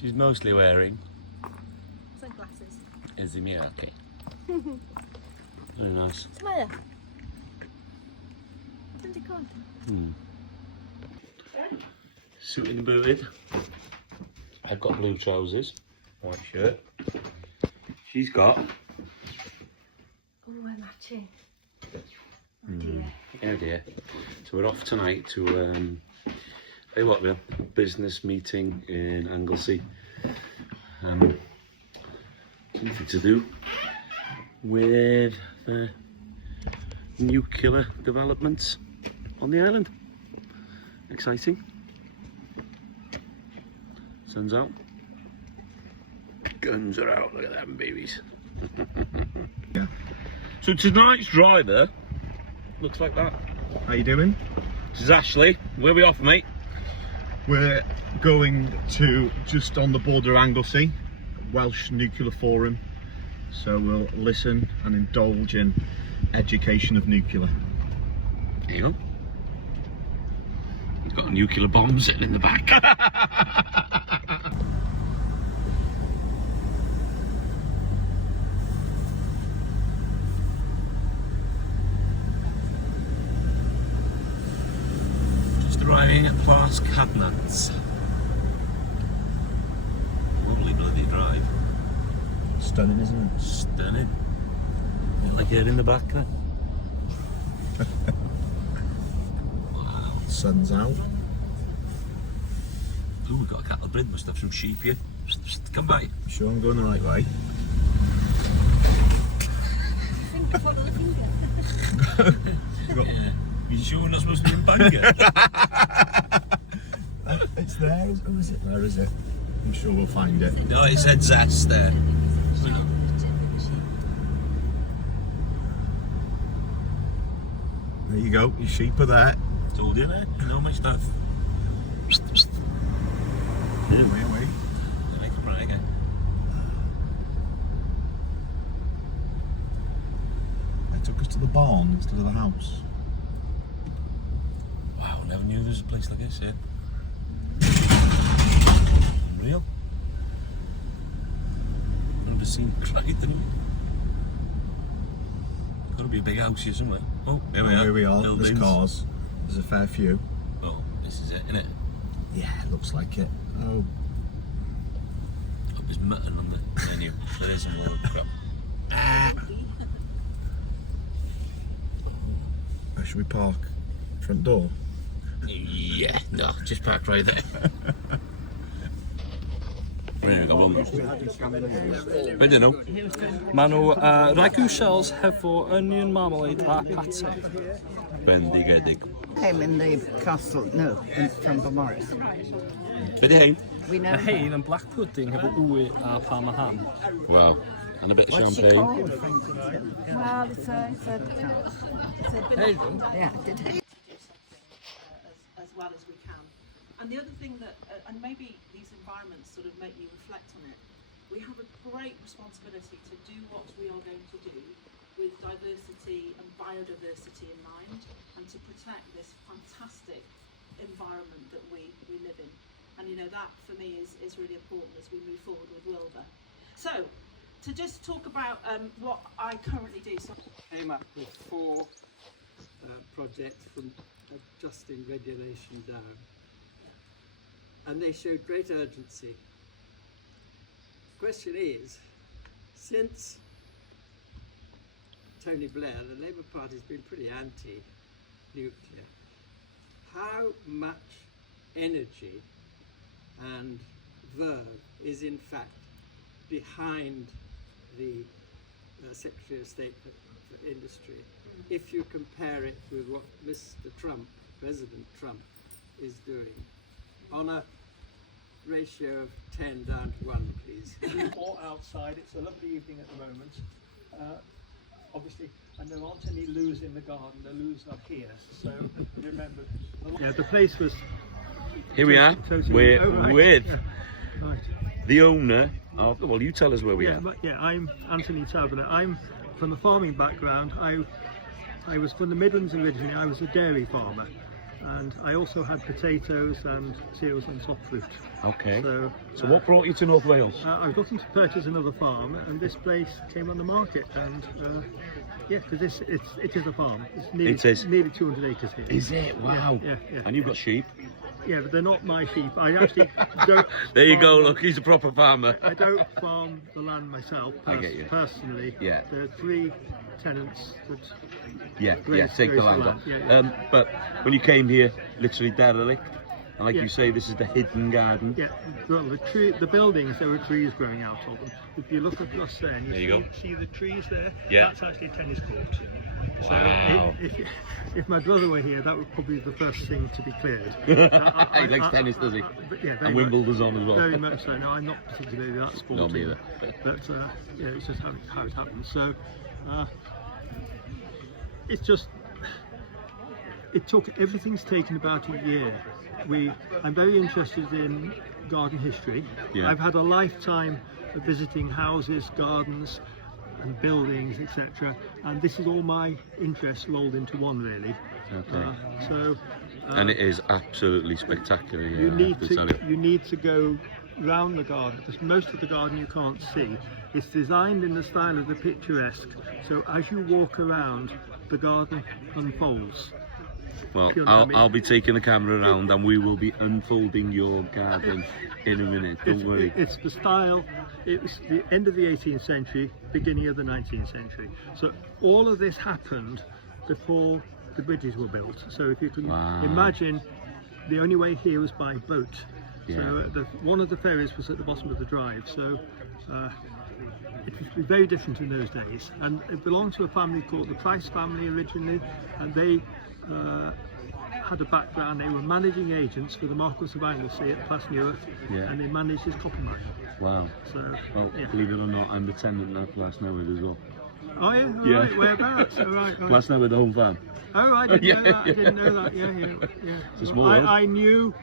She's mostly wearing Sunglasses. Izimir. Okay. Very nice. Smile. Isn't it good? Suiting booted. I've got blue trousers, white shirt. She's got. Oh, we're matching. Oh dear. So we're off tonight to tell you what, Bill, business meeting in Anglesey. Something to do with the nuclear developments on the island. Exciting. Sun's out. Guns are out. Look at them babies. Yeah. So tonight's driver looks like that. How you doing? This is Ashley. Where are we off, mate? We're going to just on the border of Anglesey, Welsh Nuclear Forum. So we'll listen and indulge in education of nuclear. There you go. He's got a nuclear bomb sitting in the back. Just arriving at Plas Cadnants. Lovely bloody drive. Stunning, isn't it? Stunning. Like it in the back there. Sun's out. Ooh, we've got a cattle grid, must have some sheep here. Come by. Sure I'm going the right way? You sure not supposed to be in Bangor? It's there, or is it? Where is it? I'm sure we'll find it. No, it said zest there. There you go, your sheep are there. Told you there, you know my stuff. Wait. Right, okay. They took us to the barn instead of the house. Wow, never knew there was a place like this, yeah. Unreal. Never seen Crichton. Gotta be a big house here somewhere. Oh, Here we are. Buildings. There's cars. There's a fair few. Oh, this is it, isn't it? Yeah, looks like it. Oh, There's mutton on the menu. There is some more crap. where should we park? Front door? Yeah, no, just park right there. I don't know. Manu, ragu shells hefo onion marmalade a pate. Bendigedig. Him in the castle, no, from Beaumaris. Be di hein? We know A hein and black pudding hefo wy a parma ham. Wow. And a bit of what's she champagne. called, Frankie? Well, it's a There you go. yeah, did he? as well as we can. And the other thing that, and maybe these environments sort of make you reflect on it, we have a great responsibility to do what we are going to do with diversity and biodiversity in mind, and to protect this fantastic environment that we live in. And you know, that for me is really important as we move forward with Wilbur. So, to just talk about what I currently do. So came up with 4 projects from adjusting regulation down, and they showed great urgency. Question is, since Tony Blair, the Labour Party's been pretty anti-nuclear, how much energy and verve is in fact behind the Secretary of State for Industry, if you compare it with what Mr. Trump, President Trump, is doing, on a ratio of 10 down to 1, please. Or outside. It's a lovely evening at the moment. Obviously, and there aren't any loos in the garden. The loos are here. So remember. Yeah, the place was. Here we are. Totally. We're Oh, right. with Yeah. Right. the owner of. Well, you tell us where we are. Yeah, I'm Anthony Taberner. I'm from a farming background. I was from the Midlands originally. I was a dairy farmer, and I also had potatoes and cereals and soft fruit. Okay. So, So what brought you to North Wales? I was looking to purchase another farm, and this place came on the market, and yeah, because it is a farm. It's nearly, It is. nearly 200 acres here. Is it? Wow. Yeah, yeah, And you've got sheep? yeah, but they're not my sheep. I actually don't. There you go, farm- look, he's a proper farmer. I don't farm the land myself I get you. personally. Yeah. There are 3 tenants that Yeah, Grace- take the Grace land the off. land, yeah, yeah. But when you came here, literally derelict, and like Yeah. you say, this is the hidden garden. Yeah, well, the buildings, there were trees growing out of them. If you look across there, and There you see the trees there, Yeah. that's actually a tennis court. So Wow. if my brother were here, that would probably be the first thing to be cleared. He likes tennis, does he? But yeah, very And Wimbledon's on as well. Very much so. No, I'm not particularly that sporty. Not me either. But yeah, it's just how it happens. So it's just, everything's taken about a year. I'm very interested in garden history. Yeah. I've had a lifetime of visiting houses, gardens and buildings, etc. And this is all my interest rolled into one, really. Okay. And it is absolutely spectacular here, you I need have to tell you. you need to go round the garden, because most of the garden you can't see. It's designed in the style of the picturesque, so as you walk around, the garden unfolds. Well, you know what I mean? I'll be taking the camera around and we will be unfolding your garden in a minute, don't worry. It's the style. It was the end of the 18th century, beginning of the 19th century. So all of this happened before the bridges were built. So if you can Wow. imagine, the only way here was by boat. Yeah. So one of the ferries was at the bottom of the drive. So it was very different in those days. And it belonged to a family called the Price family originally, and they had a background. They were managing agents for the Marquis of Anglesey at Plasnewydd, Yeah. and they managed his copper mine. Wow. So, Well, yeah. believe it or not, I'm the tenant at Plasnewydd as well. Oh yeah, all Yeah. right, whereabouts? All right, right. Plasnewydd, the home farm. Oh, I didn't Yeah, know that. I yeah. didn't know that. Yeah. It's a small world. I knew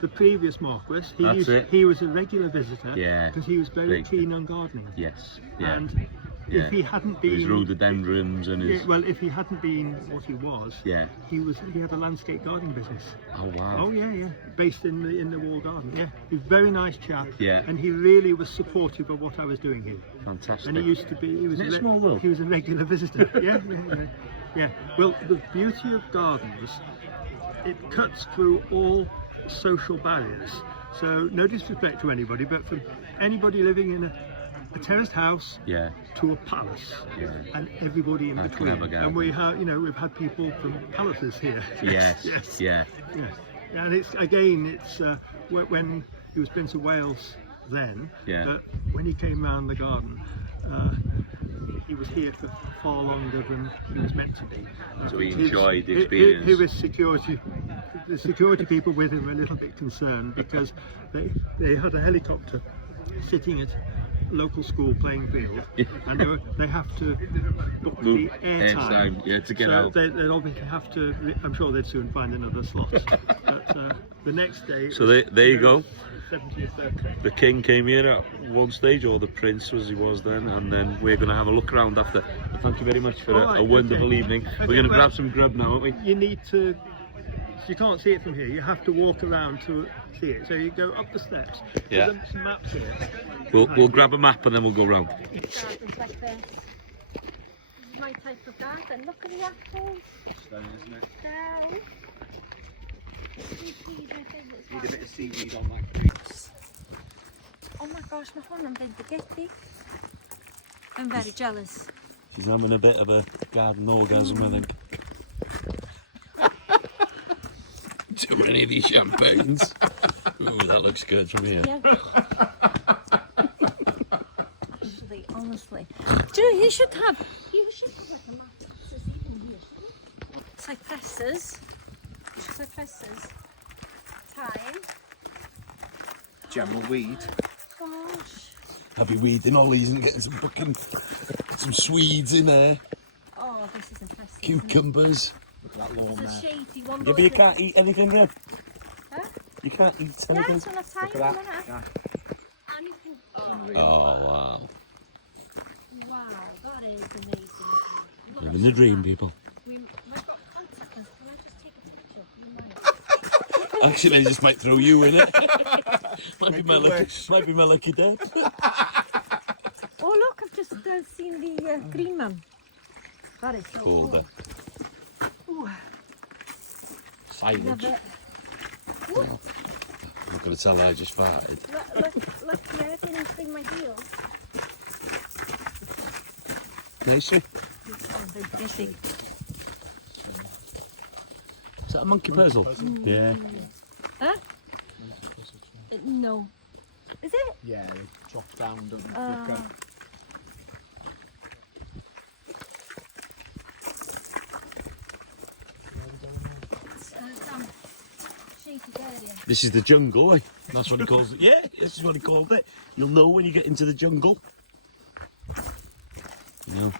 the previous Marquis. That's it. He was a regular visitor. Yeah. Because he was very Big. keen on gardening. Yes. Yeah. And Yeah. if he hadn't His been, rhododendrons and his... yeah, well, if he hadn't been what he was, Yeah. he had a landscape gardening business. Oh, wow. Oh yeah, based in the wall garden. Yeah, he was a very nice chap. Yeah. And he really was supportive of what I was doing here. Fantastic. And he used to be. He was Isn't it a small world? He was a regular visitor. Yeah. Well, the beauty of gardens, it cuts through all social barriers. So no disrespect to anybody, but from anybody living in a terraced house Yeah. to a palace, Yeah. and everybody in I can between. have a garden. And we've had people from palaces here. Yes. Yes. Yeah. Yes. And it's when he was Prince of Wales then, Yeah. but when he came round the garden, he was here for far longer than he was meant to be. So he His- enjoyed the he- experience. He was the security people with him were a little bit concerned, because they had a helicopter sitting at a local school playing field, and they have to book the airtime. Yeah, to get So out. they'd obviously have to. I'm sure they'd soon find another slot. But the next day. So there you go. 70th birthday. The king came here at one stage, or the prince as he was then, and then we're going to have a look around after. But thank you very much for All right, a wonderful okay. evening. Okay, We're going to well- grab some grub now, aren't we? You need to. You can't see it from here. You have to walk around to see it. So you go up the steps. Yeah. There's some maps here. We'll grab a map and then we'll go round. Gardens like this. This is my type of garden. Look at the apples. Down. Need a bit of seaweed on that. Oh my gosh, my phone I'm spaghetti. I'm very jealous. She's having a bit of a garden orgasm, I think. Too many of these champagnes. Oh, that looks good from here. Yeah. Actually, honestly. Do you know, you should have like a map. Cypresses. Cypresses. Thyme. General weed. Gosh. I'll be weeding all these and getting some Swedes in there. Oh, this is impressive. Cucumbers. Look at that lawn It's a there. shady one. Yeah, but you can't eat anything, Red. Huh? You can't eat Yeah, anything. it's enough time. Look at isn't that. it? Yeah. And you can. Oh, wow. Wow, that is amazing. Living the dream, people. I've got 1 second. Can I just take a picture? Actually, I just might throw you in it. might be my lucky day. Oh look, I've just seen the green man. That is so Colder. cool. Ooh, Silage. love it. I'm gonna tell her I just farted. Look, yeah, I didn't swing my heel. Nicely. Oh, they're busy. Is that a monkey puzzle? Yeah. Huh? No. Is it? Yeah, they drop down, don't they? Some shady area. This is the jungle, eh? That's what he calls it. Yeah, this is what he called it. You'll know when you get into the jungle. You know.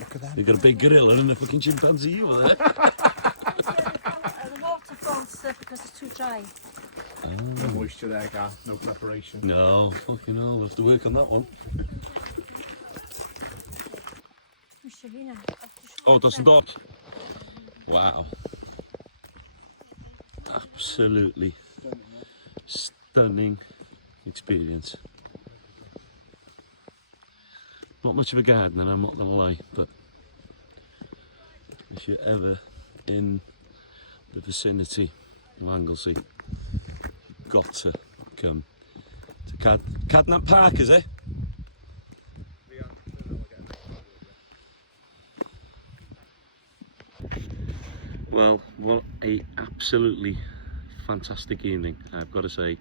Look at that. You've got a big gorilla and a fucking chimpanzee over there. The waterfall's because it's too dry. No moisture there, Garth. No preparation. No, fucking hell, we'll have to work on that one. Oh, that's the dog. Wow. Absolutely stunning experience. Not much of a gardener, I'm not gonna lie, but if you're ever in the vicinity of Anglesey, you've got to come to Cadnant Park, is it? Well, what a absolutely fantastic evening, I've got to say.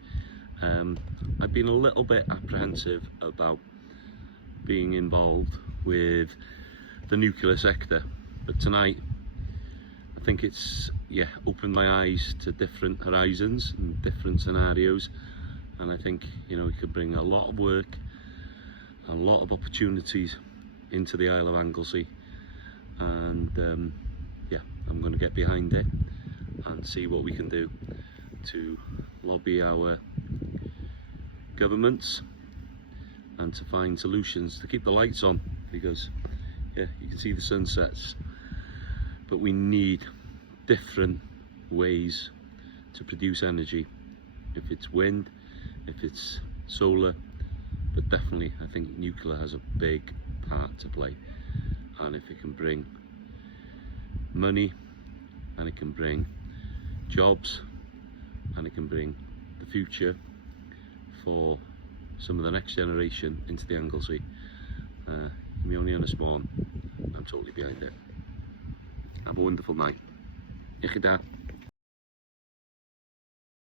I've been a little bit apprehensive about being involved with the nuclear sector, but tonight I think it's opened my eyes to different horizons and different scenarios, and I think, you know, we could bring a lot of work and a lot of opportunities into the Isle of Anglesey, and I'm going to get behind it and see what we can do to lobby our governments and to find solutions to keep the lights on, because you can see the sunsets, but we need different ways to produce energy. If it's wind, if it's solar, but definitely I think nuclear has a big part to play, and if it can bring money and it can bring jobs and it can bring the future for some of the next generation into the Anglesey, me only on a spawn, I'm totally behind it. Have a wonderful night. Iechyd da.